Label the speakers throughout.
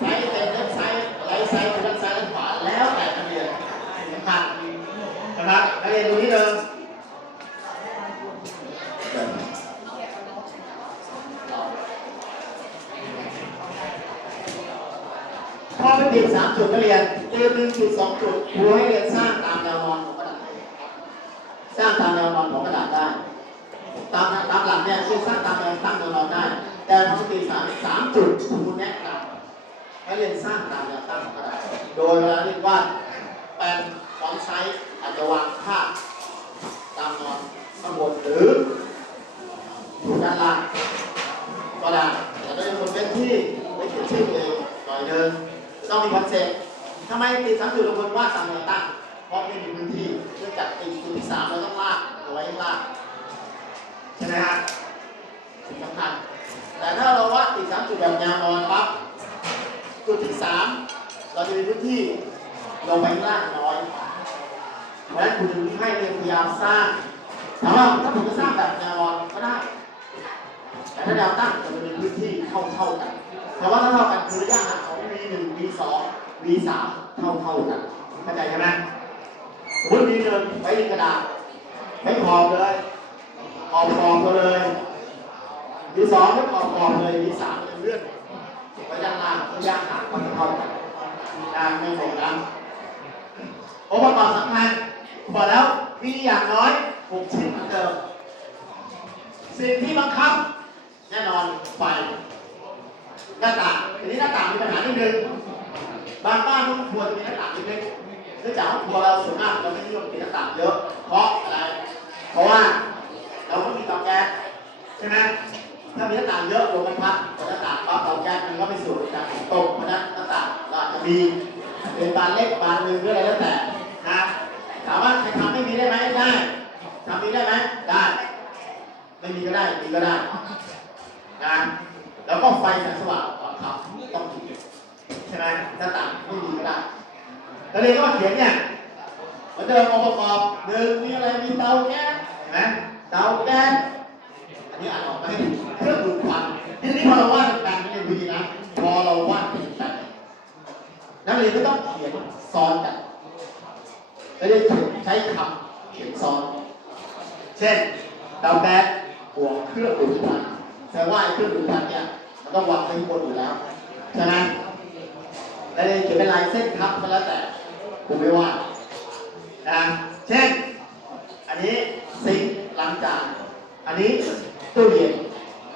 Speaker 1: ไซส์เต็มเล็บไซส์ไรไซส์ด้านซ้ายด้านขวาแล้วแต่นักเรียนสำคัญนะครับนักเรียนดูที่เดิมพอไปติดสามจุดนักเรียนเจอหนึ่งจุดสองจุดครูให้เรียนสร้างตามแนวนอนของกระดาษสร้างตามแนวนอนของกระดาษได้ตามตามหลักเนี่ยคือสร้างตามแนวตั้งแนวนอนได้ แต่ปกติสามสามจุดครูแนะ นำให้เรียนสร้างตามแนวตั้งของกระดาษ โดยเวลาเรียนวาดแปลนฟอนต์ไซส์อาจจะวางภาพตามนอนข้างบนหรืออยู่ด้านล่างก็ได้แต่ได้คนเป็นที่ได้เขียนชื่อเองหน่อยเดินต้องมีคอนเซ็ปต์ทำไมติดสามจุดลงบนวาดตามแนวตั้งเพราะไม่มีพื้นที่เนื่องจากติดจุดที่สามเราต้องลากเอาไว้ข้างล่างใช่ไหมฮะสิ่งสำคัญ แต่ถ้าเราวาดติดสามจุดแบบแนวนอนปั๊บจุดที่สามเราจะมีพื้นที่ลงไปข้างล่างน้อย เพราะฉะนั้นคุณจึงให้เรียนพยายามสร้างถาม ว่าถ้าผมจะสร้างแบบแนวนอนก็ได้ แต่ถ้าแนวตั้งจะมีพื้นที่เท่าเท่ากัน แต่ว่าถ้าเท่ากันคือระยะห่างของ V 1 V 2 V 3เท่าเท่ากันเข้าใจใช่ไหมสมมติ V 1ไว้ในกระดาษไม่ขอบเลยขอบขอบไปเลย V 2ไม่ขอบขอบเลย V 3เป็นเลื่อนไปด้านล่างระยะห่างมันเท่ากันนะไม่ตรงกันองค์ประกอบสำคัญบอกแล้วมีอย่างน้อย 6ชิ้นเหมือนเดิมสิ่งที่บังคับ แน่นอนไฟหน้าต่างทีนี้หน้าต่างมีปัญหานิดนึงบางบ้านต้องครัวจะมีหน้าต่างเล็กๆเนื่องจากครัวเราส่วนมากเราไม่นิยมติดหน้าต่างเยอะ เพราะอะไร เพราะว่าเราไม่มีเตาแก๊สใช่ไหมถ้ามีหน้าต่างเยอะลมมันพัดหน้าต่างปั๊บเตาแก๊สมันก็ไม่สูดจากตกเพราะฉะนั้นหน้าต่างเราอาจจะมีเป็นบานเล็กบานหนึ่งหรืออะไรแล้วแต่นะถามว่าใครทำไม่มีได้ไหมได้ ทำมีได้ไหมได้ ไม่มีก็ได้ มีก็ได้นะแล้วก็ไฟแสงสว่างก่อนขับต้องมีใช่ไหมหน้าต่างไม่มีก็ได้แล้วเรียนก็เขียนเนี่ยเหมือนเดิมองค์ประกอบหนึ่งมีอะไรมีเตาแก๊สเห็นไหมเตาแก๊สอันนี้อ่านออกไหมเครื่องดูดควันทีนี้พอเราวาดเป็นแปลนไม่ได้ดีนะพอเราวาดเป็นแปลนนักเรียนก็ต้องเขียนซ้อนกันแล้วเรียนเขียนใช้คำเขียนซ้อน เช่นเตาแก๊สบวเครื่องดูดควันแสดงว่าเครื่องดูดควันเนี่ยมันต้องวางไว้ข้างบนอยู่แล้วใช่ไหมแล้วเขียนเป็นลายเส้นทับก็แล้วแต่ผมไม่ว่านะเช่น อันนี้ซิงค์ล้างจานอันนี้ตู้เย็น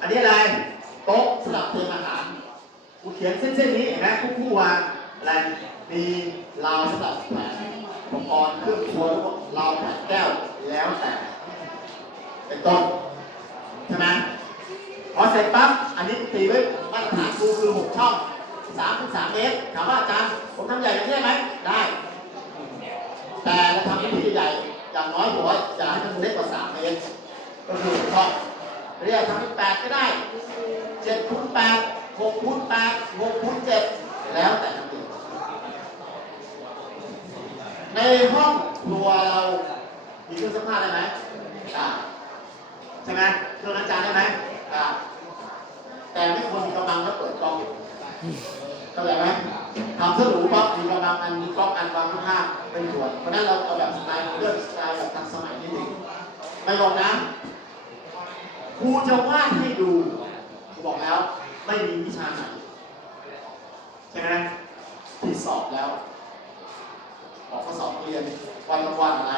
Speaker 1: อันนี้อะไรโต๊ะสำหรับเตรียมอาหารกูเขียนเส้นๆนี้เห็นไหมคู่คู่วางอะไรมีราวสำหรับแขวนอุปกรณ์เครื่องครัวราวแขวนแก้วแล้วแต่ เป็นต้นใช่ไหมพอเสร็จปั๊บอันนี้ตีไว้มาตรฐานครูคือ6ช่อง3คูณ3เมตรถามว่าอาจารย์ผมทำใหญ่อย่านี้ได้ไหมได้ แต่เราทำพื้นที่ใหญ่อย่างน้อยผมว่าจะให้มันเล็กกว่า3เมตรก็คือ6ช่องเรียกทำเป็น8ก็ได้7คูณ8 6คูณ8 6คูณ7แล้วแต่ทำเองในห้องครัวเรามีเครื่องซักผ้าได้ไหมได้ ใช่ไหมเครื่องล้างจานได้ไหมแต่ไม่ควรมีกำลังแล้วเปิดกล้องเข้าใจไหมทำสรุปปั๊บมีกำลังอันมีกล้องอันวางข้างเป็นส่วนเพราะนั้นเราเอาแบบสไตล์เลือกสไตล์แบบทันสมัยนิดนึงไม่ลงนะครูจะวาดให้ดูบอกแล้วไม่มีวิชาไหนใช่ไหมที่สอบแล้วออกข้อสอบเรียนวันละวันอะไร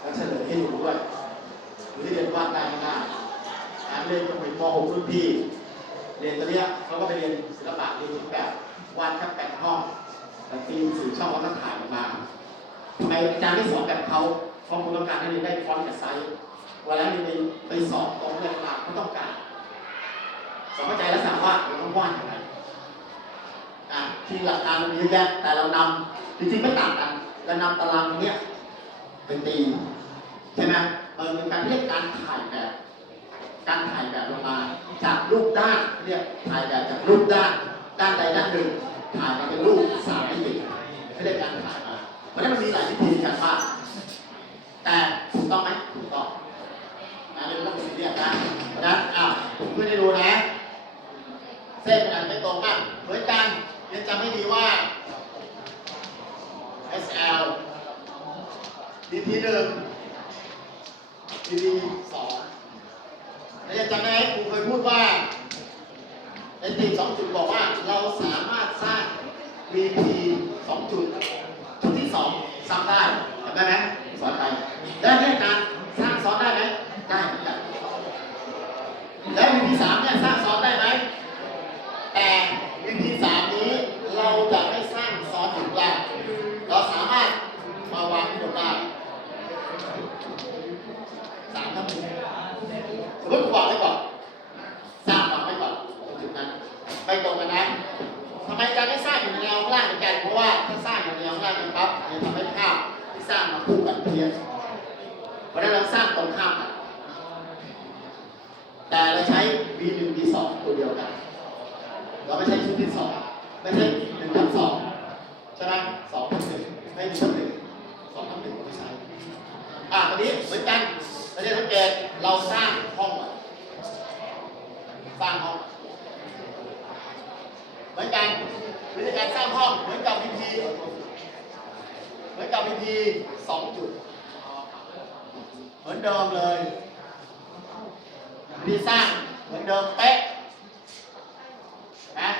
Speaker 1: แล้วเฉลยให้ดูด้วย หรือที่เรียนวาดได้ง่ายๆการเรียนก็เป็นม .6 รุ่นพี่ เรียนตัวเนี้ยเขาก็ไปเรียนศิลปะเรียนแบบวาดแค่แปดห้องแต่ปีสื่อช่องวก็ถ่ายออกมาทำไมอาจารย์ไม่สอนแบบเขาเพราะคุณต้องการให้เรียนได้ฟอนต์กับไซส์เวลาเรียนไปไปสอบตรงเรื่องหลักเขาต้องการสอนเข้าใจแล้วสั่งว่าเราต้องวาดยังไงอะที่หลักการมันมีเยอะแยะแต่เรานำจริงๆไม่ต่างกันเรานำตารางเนี้ยเป็นตีใช่ไหม มันเป็นการเรียกการถ่ายแบบ การถ่ายแบบลงมา จากรูปด้านเรียกถ่ายแบบจากรูปด้าน ด้านใดด้านหนึ่งถ่ายมาเป็นรูปสามมิติเขาเรียกการถ่ายมาเพราะนั้นมันมีหลายวิธีการวาดแต่ถูกต้องไหมถูกต้องนะเรื่องต้องเป็นเรียกนะเพราะนั้นอ้าวผมเพื่อได้ดูนะ เส้นขนาดไม่ตรงมากเหมือนกันเรียนจำไม่ดีว่า SL DP หนึ่ง DP สองแล้วยังจำได้ไหมครูเคยพูดว่าในตีสองจุดบอกว่าเราสามารถสร้าง VP สองจุดจุดที่สองซ้ำได้จำได้ไหมสอนไปแล้วเนี่ยการสร้างซ้อนได้ไหมได้เหมือนกันแล้ว VP สามเนี่ยสร้างซ้อนได้ไหมแต่ VP สามนี้เราจะไม่สร้างซ้อนถึงล่างเราสามารถมาวางบนได้สามทั้งหมดสมมติกูวางไว้ก่อนสร้างวางไว้ก่อนตรงจุดนั้น ไม่ตรงกันนะ ทำไมการไม่สร้างอยู่ในแนวข้างล่างเหมือนกัน เพราะว่าถ้าสร้างอยู่ในแนวข้างล่างมันปั๊บมันจะทำให้ภาพที่สร้างมาคู่กันเพี้ยนเพราะฉะนั้นเราสร้างตรงข้ามกันแต่เราใช้ V1 V2 ตัวเดียวกัน เราไม่ใช้ชุดที่สองไม่ใช่หนึ่งทับสองใช่ไหมสองทับหนึ่งไม่หนึ่งทับหนึ่งสองทับหนึ่งก็ไม่ใช่อะวันนี้เหมือนกันเราจะสังเกตเราสร้างห้องก่อนสร้างห้อง เหมือนกัน้างห้องเหมือนกับพีพีเหมือนกับพีพีสองจุด เหมือนเดิมเลยดีสร้างเหมือนเดิมเป๊ะนะ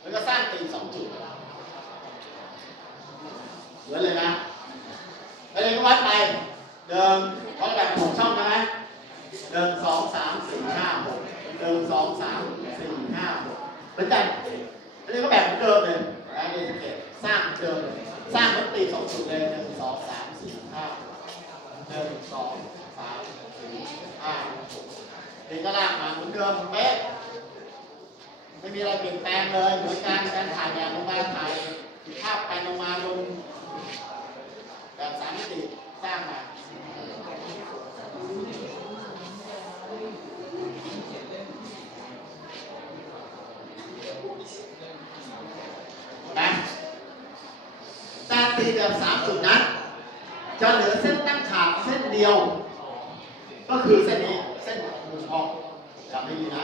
Speaker 1: แล้วก็สร้างตีสองจุด เหมือนเลยนะไปเลยก็วัดไป เดิมเขาแบบหกช่องนะไหมเดิมสองสามสี่ห้าหกเดิมสองสามสี่ห้าหกเหมือนกัน อันนี้ก็แบบเหมือนเดิมเลยนะเดสเกตสร้างเหมือนเดิมเลยสร้างมันตีสองจุดเลยหนึ่งสองสามสี่ห้าหนึ่งสองสามสี่ห้าตีก็ลากมาเหมือนเดิมเป๊ะไม่มีอะไรเปลี่ยนแปลงเลยเหมือนการการถ่ายแบบลงมาถ่ายภาพไปลงมาลงแบบสามมิติสร้างมานะ แบบสามจุดนั้นจะเหลือเส้นตั้งฉากเส้นเดียว ก็คือเส้นนี้ เส้นมุมออกจำให้ดีนะ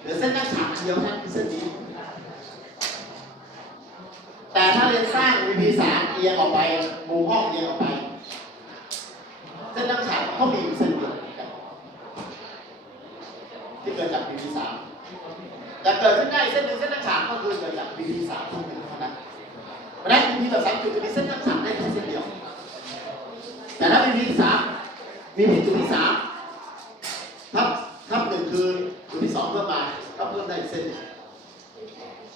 Speaker 1: เหลือเส้นตั้งฉากเดียวนั่นคือเส้นนี้ แต่ถ้าเรียนสร้าง VP สามเอียงออกไป มุมห้องเอียงออกไป เส้นตั้งฉากก็มีเส้นเดียวเหมือนที่เกิดจาก VP สามแต่เกิดขึ้นได้เส้นหนึ่งเส้นตั้งฉากก็คือเกิดจาก VP สาม เพราะฉะนั้น VP แบบสามจุดจะมีเส้นตั้งฉากได้แค่เส้นเดียว แต่ถ้า VP สาม VP จุดที่สามทับทับหนึ่งคือจุดที่สองเพิ่มมาก็เพิ่มได้อีกเส้นหนึ่ง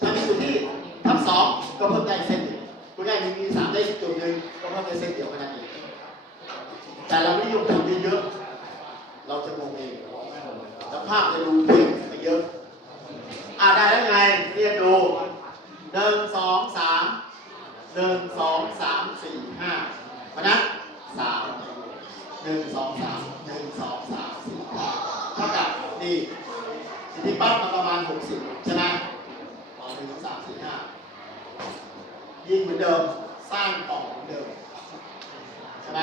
Speaker 1: ถ้ามีจุดที่ทับสองก็เพิ่มได้เส้นหนึ่งคุณได้มีมีสามได้จุดหนึ่งก็เพิ่มได้เส้นเดียวแค่นั้นเองแต่เราไม่นิยมทำเยอะๆเราจะงงเองแล้วภาพจะดูเพ่งไปเยอะอ่าได้แล้วไงเรียนดูหนึ่งสอง หนึ่งสองสามสี่ห้าพราะสามหนึ่งสองสามหนึ่งสองสามสี่ห้าเท่ากับนี่สิทธิปั๊บมันประมาณหกสิบใช่ไหมหนึ่งสองสามสี่ห้ายิงเหมือนเดิมสร้างกล่องเหมือนเดิมใช่ไหม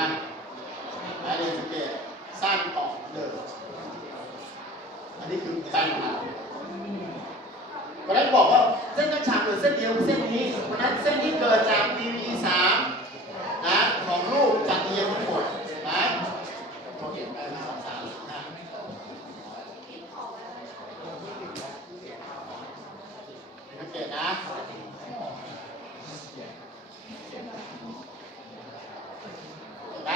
Speaker 1: และเรียนสังเกตสร้างกล่องเหมือนเดิมอันนี้คือแปลงเราเพราะฉะนั้นบอกว่าเส้นตั้ง ฉากเหลือเส้นเดียวเส้นนี้เพราะนั้นเส้นนี้เกิดจาก DV สามนะของรูปจากเอียงทั้งหมดนะเราเขียนไปสองสามสี่ห้าสังเกตนะนไหม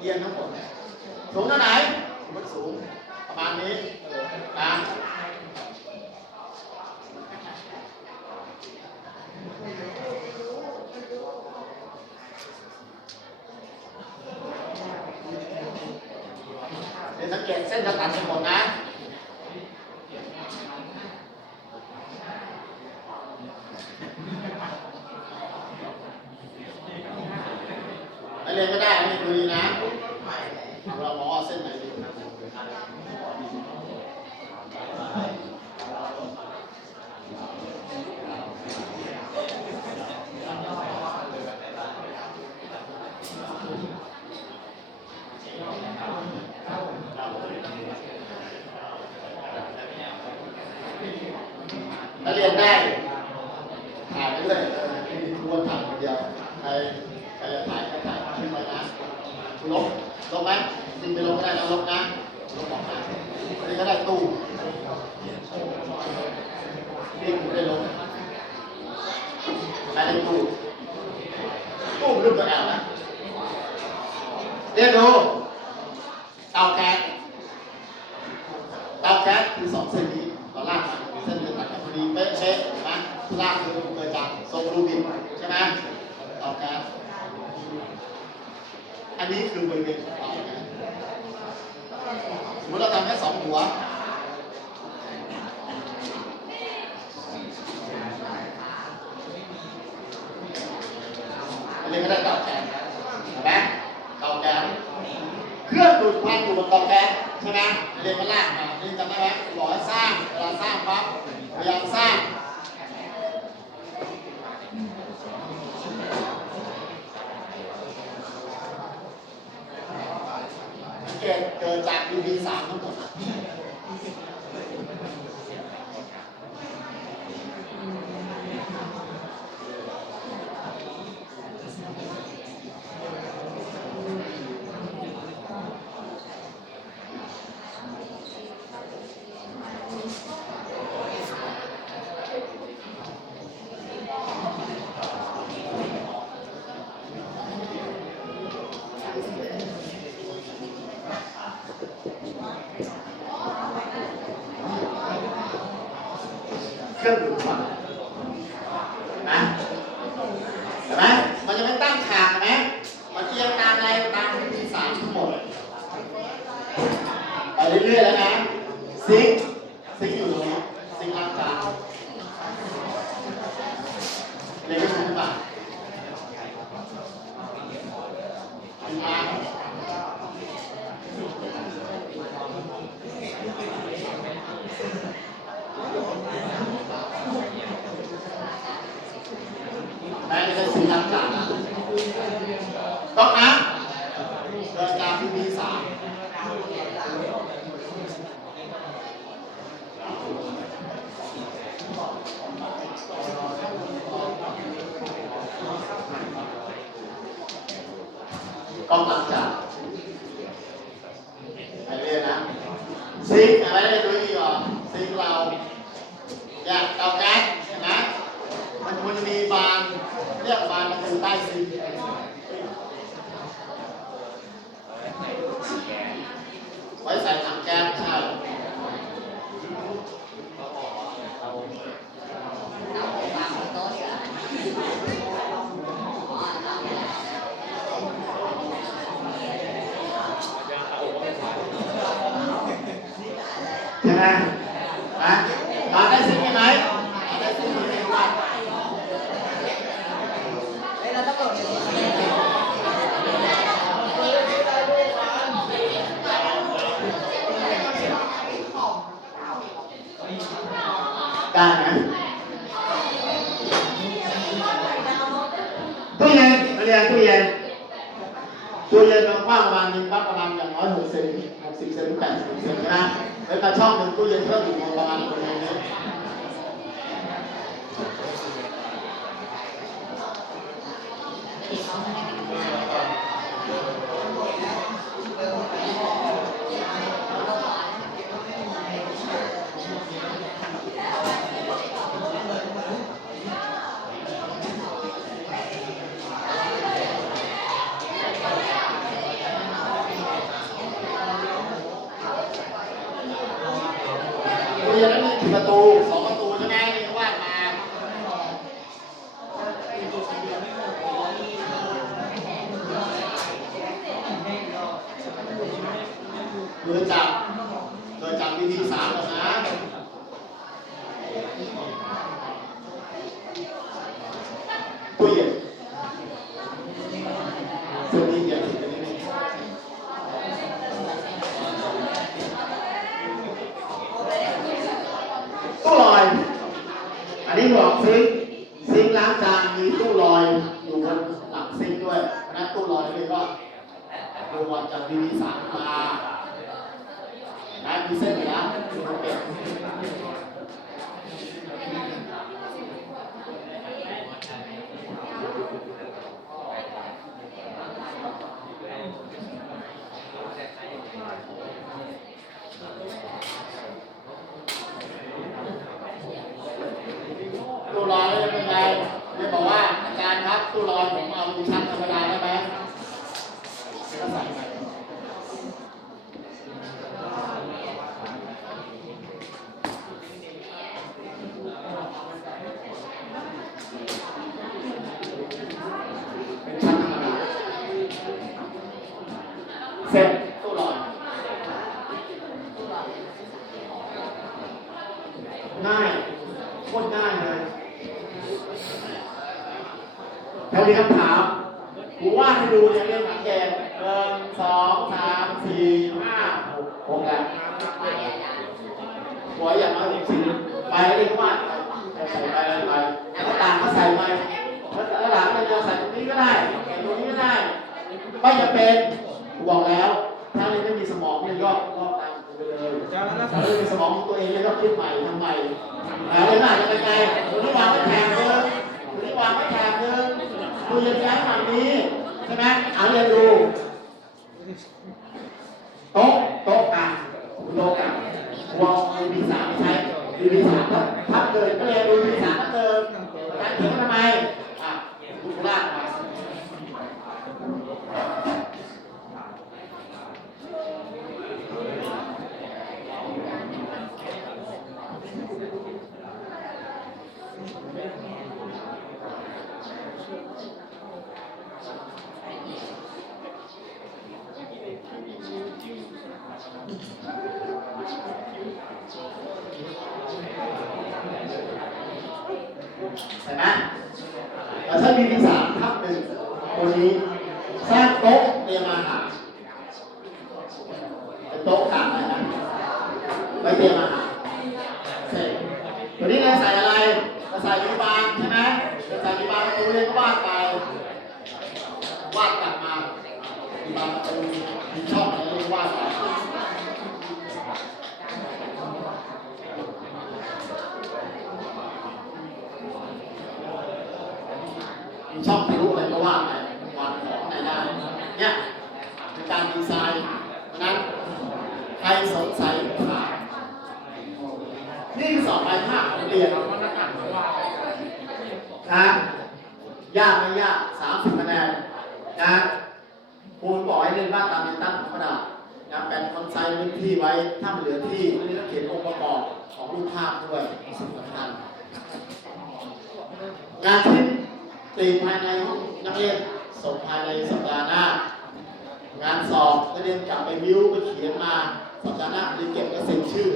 Speaker 1: เอียงทั้งหมดสูงเท่าไหร่มันสูงประมาณนี้นะเดี๋ยวสังเกตเส้ นจะตัดทั้งหมดนะนักเรียนก็ได้ไม่ดูดีนะเราหมอเส้นไหนดี ลบนะลบออกนะอันนี้ก็ได้ตู้นี่ผมได้ลบได้ตู้ เลยได้เตาแก๊สเห็นไหมเตาแก๊สเครื่องดูดควันอยู่บนเตาแก๊สใช่ไหมเรียนมาล่างมาเรียนจำได้ไหมหล่อสร้างเวลาสร้างปั๊บพยายามสร้าง ser ออกกำลังกาย para ร้อยหกสิบหกสิบเซนแปดสิบเซนนะแล้วก็ช่องหนึ่งตู้เย็นก็อีกประมาณตรงนี้เวัดจากบินิสามาได้มีเส้นนะโอเค หัวอย่างน้อยหกชิ้นไปเรียกวาดไปใส่ไปอะไรไปแล้วต่างก็ใส่ไปแล้วหลังก็จะใส่ตรงนี้ก็ได้ใส่ตรงนี้ก็ได้ไม่จะเป็นบอกแล้วถ้าเรียนไม่มีสมองเนี่ยก็ก็ตามไปเลยถ้าเรียนมีสมองของตัวเองเนี่ยก็คิดใหม่ทำใหม่แล้วเรียนอาจจะไปไกลตัวนี้วางไว้แถบเดิมตัวนี้วางไว้แถบเดิมตัวเรียนย้ายฝั่งนี้ใช่ไหมเอาเรียนดูโต๊ะ โต๊ะอะโต๊ะอะวางดูดีสามใช้ดูดีสามทับเดินก็เรียนดูดีสามทับเดินการเขียนทำไมอะดูลากมา เห็นไหมเราใช้บี ทับหนึ่งตัวนี้สร้างโต๊ะเตรียมอาหารเป็นโต๊ะกลางนะนะไว้เตรียมอาหารเสร็จตัวนี้เราใส่อะไรเราใส่ยูบานใช่ไหมเราใส่ยูบานประตูเรียก็วาดไปวาดกลับมายูบานประตูมีช่องอะไรเรียวาดไปมีช่องทะลุอะไรก็วาดไปวางของไหนได้เนี่ยเป็นการดีไซน์เพราะฉะนั้นใคร สงสัยถามนี่คือสอบปลายภาคของเรียนนะยากไม่ยากสามสิบคะแนนนะครูบอกให้เล่นว่าตามเป็นตั้งของกระดาษนะแบ่งคอนไซส์พื้นที่ไว้ถ้ามันเหลือที่ไม่ได้เขียนองค์ประกอบของรูปภาพด้วยสำคัญงานชิ้นตีภายในห้องนักเรียนส่งภายในสัปดาห์หน้างานสอบนักเรียนกลับไปวิวไปเขียนมา สัปดาห์หน้าเรียนเก็บและเซ็นชื่อ